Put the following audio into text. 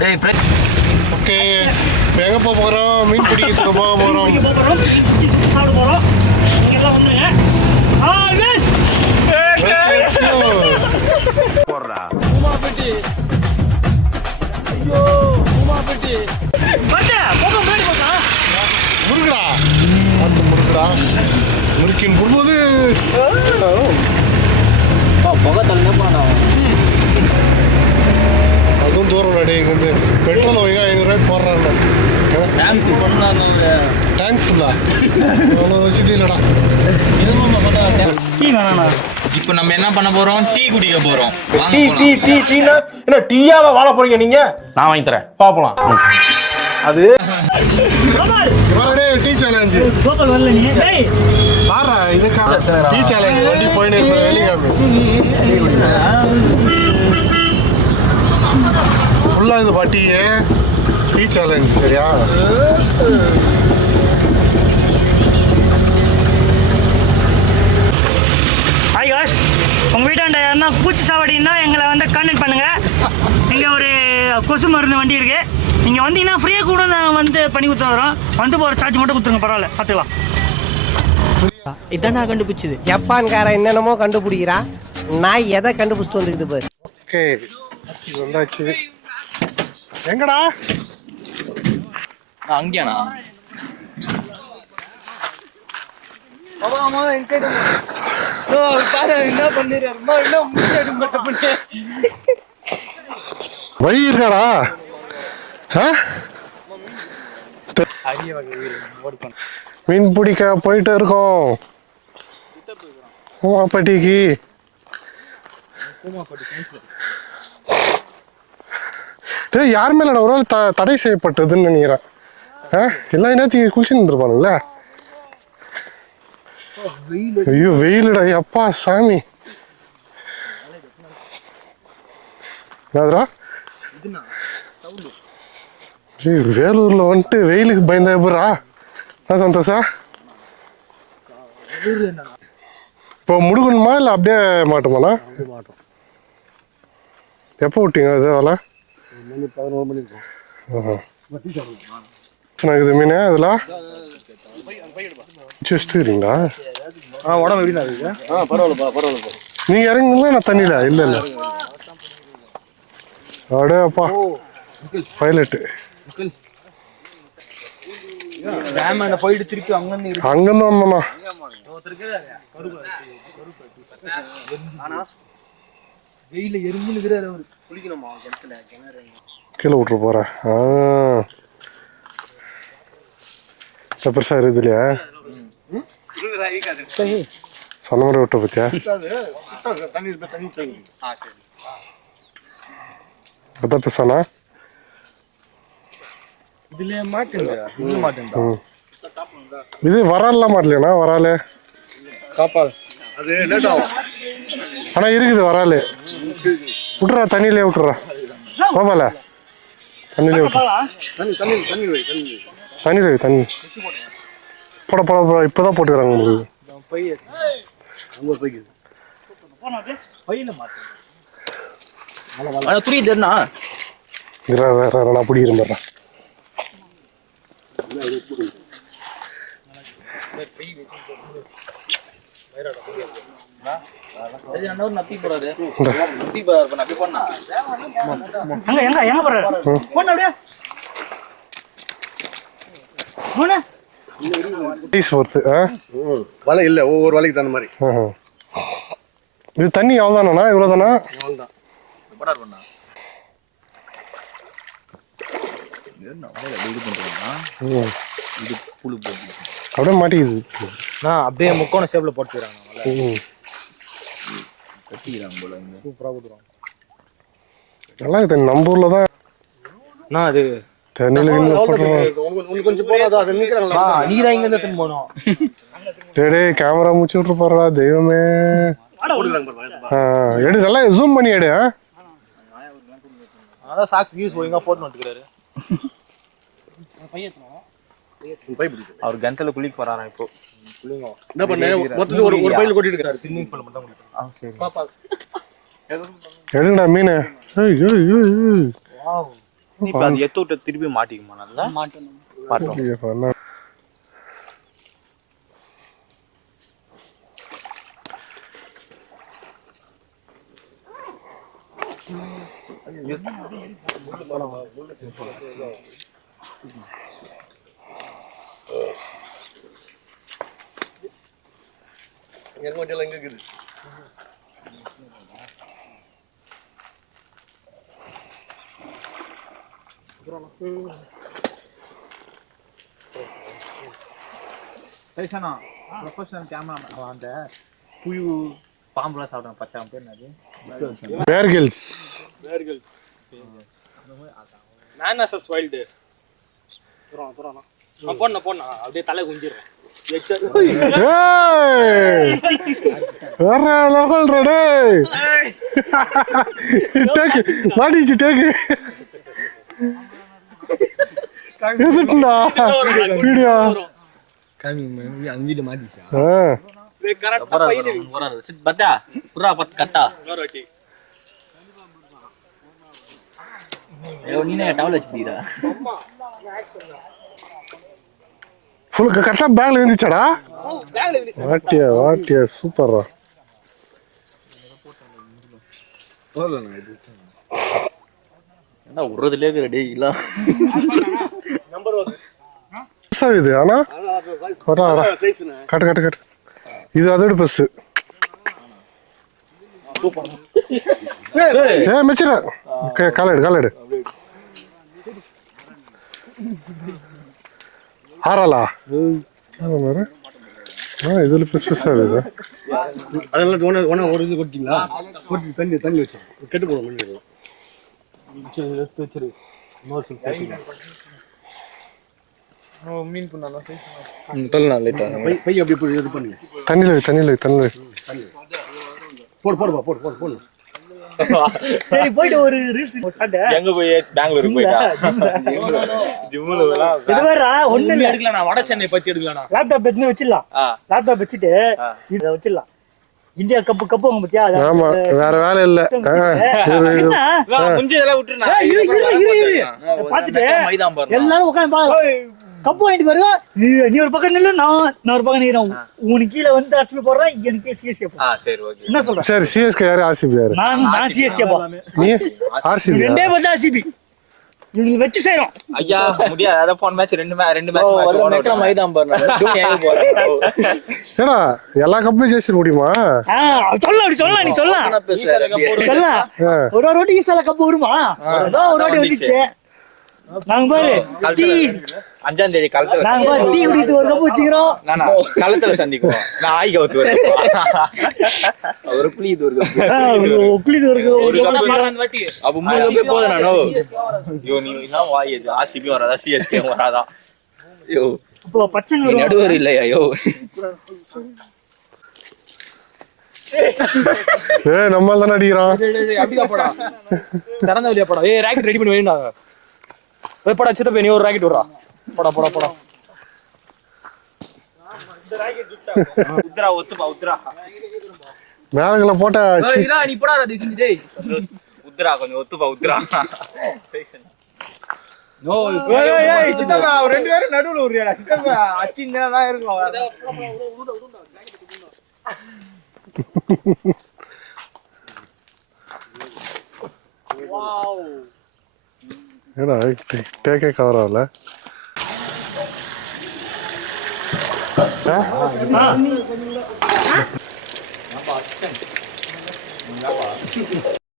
டேய் ஓகே எங்கே போக போகிறோம்? மீன் பிடிக்கிறதுக்கு போக போகிறோம். சாப்பிட போகிறோம். இங்கெல்லாம் வந்துங்க. போடுறா உமாபெட்டி. ஐயோ உமாபெட்டி. பட்டே போக மேடி போடா. முருகடா அந்த முருகடா முருக்கின் போடும்போது புகை தள்ளி போனா அதுவும் தூரம் நடி இங்கேருந்து பெட்ரோல் வைங்க 500 போடுறாங்க. டேங்க் ஃபுல்லா அவ்வளோ வசதி இல்லைடா. டீ வேணாண்ணா. இப்போ நம்ம என்ன பண்ண போறோம்? டீ குடிக்க போறோம். டீ டீ டீ டீனா என்ன டீயாவா வாழ போறீங்க நீங்க? நான் வாங்கி தரேன் பாப்பலாம். அது இவரே டீ சேலஞ்சு கோபால் வரல நீ. டேய் பாரா இதுக்கா டீ சேலஞ்சு வண்டி போயின்னு இருப்ப வெளிக்காமி ஃபுல்லாக இது பாட்டியே டீ சேலஞ்சு சரியா? ஹாய் காஸ், உங்கள் வீட்டாண்ட யாருன்னா பூச்சி சாவடின்னா எங்களை வந்து கான்டெக்ட் பண்ணுங்கள். இங்கே ஒரு கொசு மருந்து வண்டி இருக்குது. நீங்கள் வந்தீங்கன்னா ஃப்ரீயாக கூட நாங்கள் வந்து பண்ணி கொடுத்துறோம். வந்து ஒரு சார்ஜ் மட்டும் கொடுத்துருங்க, பரவாயில்ல பார்த்துக்கலாம். இதான் நான் கண்டுபிடிச்சது. ஜப்பான்காரன் என்னென்னமோ கண்டுபிடிக்கிறா, நான் எதை கண்டுபிடிச்சிட்டு வந்துக்குது பாரு. ஓகே வந்தாச்சு. எங்கடா அங்கேயாண்ணா? வழி இருக்காடா? மீன் பிடிக்க போயிட்டு இருக்கோம் பூமாப்பட்டிக்கு. யார் மேல ஒரு நாள் தடை செய்யப்பட்டதுன்னு நினைக்கிறேன். எல்லாம் என்னத்துக்கு குளிச்சுன்னு இருந்திருப்பானுங்களே. ஐயோ வெயிலுடா அப்பா சாமி. வேலூர்ல வந்துட்டு வெயிலுக்கு பயந்தா எப்படா? சந்தோஷா இப்போ முடுக்கணுமா இல்லை அப்படியே மாட்டோமாண்ணா? எப்போ விட்டீங்க அது வேலை? 11 மணி இருக்கும். இது மீன் அதெல்லாம் வச்சுருங்களா? உடம்பு எப்படி இருக்கு? பரவாயில்லப்பா. நீங்கள் இறங்குங்களா? நான் தண்ணியில் இல்லை இல்லை அப்படியே அப்பா பைலட்டு போயிட்டு திருப்பி அங்கிருந்து வந்தோம்ண்ணா. வெயில எறும்புன்னு குளிக்கணுமா? கீழே விட்டுரு போகிறேன். பெருசாக இருக்குது இல்லையா? சொன்ன மாதிரி விட்ட பத்தியா? அதான் பெருசாண்ணா இது வராலாம் மாட்டலையாண்ணா? வராலே ஆனால் இருக்குது வராலே. விட்டுறா தண்ணியிலே விட்டுறா பாப்பால தண்ணியிலே விட்டுறா. தண்ணியில் வை தண்ணி போட போட போட இப்போதான் போட்டுக்கிறாங்க உங்களுக்கு. புரியுதுண்ணா? வேற நான் பிடிக்கிறேன் பாரு. நப்பி போடாது. வலை இல்லை, ஒவ்வொரு வலைக்கு தகுந்த மாதிரி. இது தண்ணி அவ்வளோதானா? இவ்வளோதானா? அப்படியே மாட்டிக்குது. அப்படியே முக்கோண ஷேப்ல போட்டுக்கிறாங்க. நல்லா இது நம்ம ஊர்ல தான் அது தண்ணியில கொஞ்சம் போகாதா? அது நீதான் இங்க இருந்து போனோம். டே கேமரா முடிச்சு விட்டு போறா தெய்வமே. எடு நல்லா ஜூம் பண்ணி எடு. அதான் சாக்ஸ் யூஸ் ஒழுங்கா போட்டு வந்துக்கிறாரு. அவர் கந்தல குளிக்க போறாராம் இப்போ. என்ன பண்ண மொத்தத்துல ஒரு பையில கொட்டிட்டு இருக்காரு. ஸ்விமிங் பூல் மட்டும் குளிக்க. சரி எடுங்கடா மீன். வாவ் இப்ப அது எத்த விட்டு திருப்பி மாட்டிக்குமா நல்லா மாட்டோம். என்ன எங்க வண்டியெல்லாம் எங்க இருக்குது? பேசனா ப்ரொஃபஷனல் கேமரா அந்த புயு பாம்புலாம் சாப்பிடுறான் பச்சை பேர் என்னது பேர் கில்ஸ் மேன் அசஸ் வைல்டு போண்ணா அப்படியே தலை குஞ்சிடுறேன் வேற லெவல் ரெடே டேக் மாடிச்சு டேக் எதுக்குடா வீடியோ அந்த வீடு மாட்டிச்சா கரெக்டா பையில பத்தா புறா பத் கட்டா இன்னொரு நீனே டவல் வச்சுட்டீரா ஃபுல் கரெக்டா பேக்ல இருந்துச்சாடா வாட்டியா சூப்பர்ரா என்ன உறதுலயே இருக்கிற டேய் இல்ல நம்பர் வருது. புதுசா இது ஆனா வரா சைஸ்ண்ணே. காட்டு இது அதோட பெருசு மெச்சிரா காலடு ஆறாளா இதுல பெருசா இது அதெல்லாம் ஒரு இது கொட்டிங்களா? கொட்டி தண்ணி வச்சு கெட்டு போடும் மண்ணு. எடுத்து வச்சிரு. மீன் பண்ணா சைஸ் பை அப்படி போய் இது பண்ணு. தண்ணியில போடு. சரி போயிட்டு ஒரு ரீல்ஸ் எங்க போய் பெங்களூருக்கு போயிட்டா ஜிம்முல இதுவரா ஒண்ணு இல்ல எடுக்கலாம் நான் வட சென்னை பத்தி எடுக்கலாம் லேப்டாப் எடுத்து வச்சிடலாம் லேப்டாப் வச்சுட்டு இத வச்சிடலாம் இந்தியா கப்பு வாங்க பத்தியா ஆமா வேற வேலை இல்ல முஞ்சி இதெல்லாம் விட்டுருனா பாத்துட்டு மைதான் பாரு எல்லாரும் உட்காந்து கப்பு வாங்கிட்டு பாருங்க நீ ஒரு பக்கம் நில்லு நான் ஒரு பக்கம் நிக்கிறேன் உனக்கு கீழே வந்து அர்ச்சனை போடுறேன் எனக்கு சிஎஸ்கே சரி ஓகே என்ன சொல்றேன் சரி சிஎஸ்கே யாரு ஆர்சிபி யாரு நான் சிஎஸ்கே போ நீ ஆர்சிபி ரெண்டே பேர் ஆர்சிபி இவங்க வச்சு செய்றோம் ஐயா முடியாது அத போன மேட்ச் ரெண்டு மேட்ச் மெக்கல மைதான் பாரு டூனி எங்க போற ஏடா எல்லா கப்பும் ஜெயிச்சிட முடியுமா சொல்லலாம் நீ சொல்லலாம் சொல்லலாம் ஒரு வாட்டி ஈசால கப்பு வருமா ஏதோ ஒரு வாட்டி வந்துச்சு நாங்க பாரு டீ 5ஆம் தேதி காலத்துல நாங்க பாரு டீ குடிச்சு ஒரு கப்பு வச்சுக்கிறோம் நானா காலத்துல சந்திக்குவோம் நான் ஆய்க ஊத்து வரேன் ஒரு புளி இது ஒரு குளிது ஒரு வாட்டி அப்ப மூணு போய் போதா நானோ ஐயோ நீ என்ன வாய் இது ஆர்சிபி வராதா சிஎஸ்கே வராதா ஐயோ இப்போ பச்சன் ஒரு நடுவர் இல்லையா ஐயோ நம்ம தானே அடிக்கிறான் அப்படிதான் போடா திறந்த வெளியா போடா ராக்கெட் ரெடி பண்ணி வேணும்டா போடா சித்தப்ப நீ ஒரு ராக்கெட் விடுறா போடா உத்ரா உத்ரா மேலங்கள போட்டா இல்ல நீ போடா அது டேய் உத்ரா கொஞ்சம் உத்ரா நோ ஏய் சித்தப்பா ரெண்டு பேரும் நடுவுல உறியாடா சித்தப்பா அச்சிந்தனா இருக்கும் வாவ் ஏடா டேக்கே கவர் ஆகல